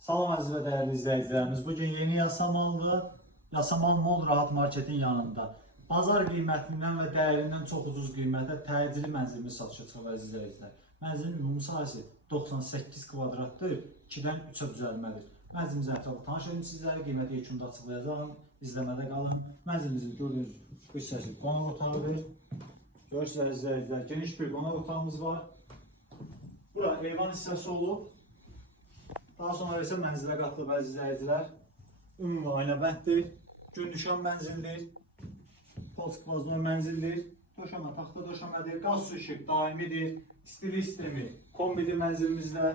Salam əziz və dəyərli izləyicilərimiz. Bugün yeni Yasamal Mall Rahat Marketin yanında bazar qiymətindən və dəyərindən çox ucuz qiymətə təcili mənzilimiz satışa çıxıb əziz izləyicilər. Mənzilin ümumi sahəsi 98 kvadratdır, 2-dən 3-ə düzəlmədir. Mənzilimizin ətrafı tanış edin sizlərə, qiyməti yekunda açıqlayacağım, izləmədə qalın. Mənzilimizin gördüyünüz bu hissəsi qonaq otağıdır. Görürsünüz əziz izləyicilər, geniş bir qonaq otağımız var. Bura eyvan hissəsi olub. Daha sonra isə mənzilə qatılıb əziz izləyicilər. Ümumi aynəbənddir, gün düşən mənzildir, polskvaznoy mənzildir, döşəmə, taxta döşəmədir, qaz su işıq daimidir, istilik sistemi kombili mənzilimizdə,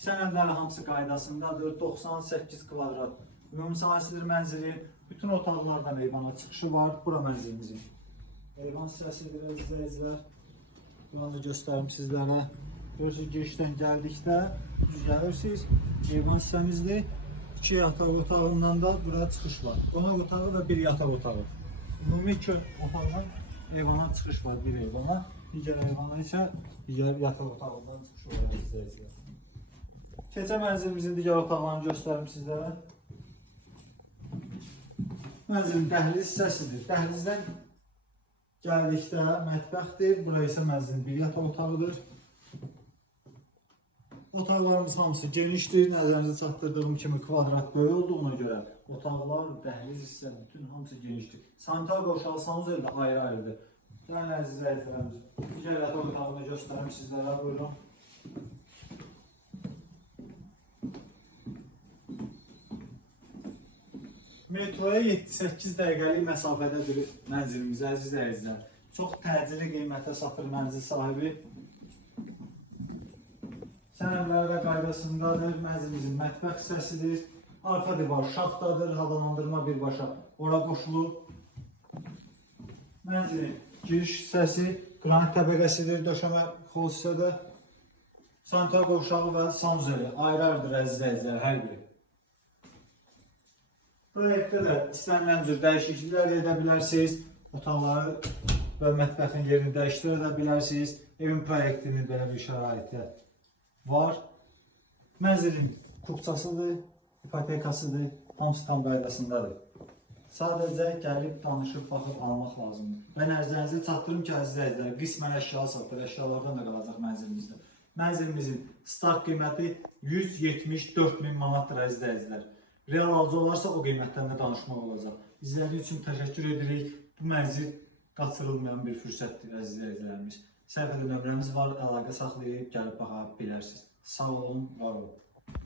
sənədləri hamısı qaydasındadır, 98 kvadrat ümumi sahəsidir mənzilin, bütün otaqlardan eyvana çıxışı var, bura mənzilimizin eyvan hissəsidir əziz izləyicilər. Bunu da göstərim sizlərə. Görürsünüz, girişdən gəldikdə düz gəlirsiniz, eyvan hissəmizdir. 2 yataq otağından da buraya çıxış var. Qonaq otağı və 1 yataq otağı. Ümumi 2 otaqdan eyvana çıxış var, bir eyvana. Digər eyvana isə digər yataq otağından çıxış var əziz izləyicilər. Keçə mənzilimizin digər otaqlarını göstərim sizlərə. Mənzilin dəhliz hissəsidir. Dəhlizdən gəldikdə mətbəxdir. Buraya isə mənzilin 1 yataq otağıdır. Otaqlarımız hamısı genişdir. Nəzərinizə çatdırdığım kimi kvadrat böyük olduğuna görə otaqlar, dəhliz hissə bütün hamısı genişdir. Sanitar qovşağı sanuzel də ayrı-ayrıdır. Yəni əziz izləyicilərimiz, digər yataq otağını göstərim sizlərə, buyurun. Metroya 7-8 dəqiqəlik məsafədədir mənzilimiz əziz izləyicilər. Çox təcili qiymətə satır mənzil sahibi. Sənədləri də qaydasındadır. Mənzilimizin mətbəx hissəsidir. Arxa divar şaxtadır. Havalandırma birbaşa ora qoşulub. Mənzilin giriş hissəsi qranit təbəqəsidir. Döşəmə xol hissədə. Sanitar qovşağı və sanuzeli ayrı-ayrıdır əziz izləyicilər, hər biri. Proyektdə də istənilən cür dəyişikliklər edə bilərsiniz. Otaqları və mətbəxin yerini dəyişdirə bilərsiniz. Evin proyektinin belə bir şəraiti var. Mənzilin kupçasıdır, ipotekasıdır, hamısı tam qaydasındadır. Sadəcə gəlib, danışıb, baxıb almaq lazımdır. Və nəzərinizə çatdırım ki, əziz izləyicilər, qismən əşyalı satır, əşyalardan da qalacaq mənzilimizdə. Mənzilimizin start qiyməti 174 min manatdır əziz izləyicilər. Real alıcı olarsa o qiymətdən də danışmaq olacaq. İzlədiyiniz üçün təşəkkür edirik. Bu mənzil qaçırılmayan bir fürsətdir əziz izləyicilərimiz. Səhifədə nömrəmiz var, əlaqə saxlayıb gəlib baxa bilərsiniz. Sağ olun, var olun.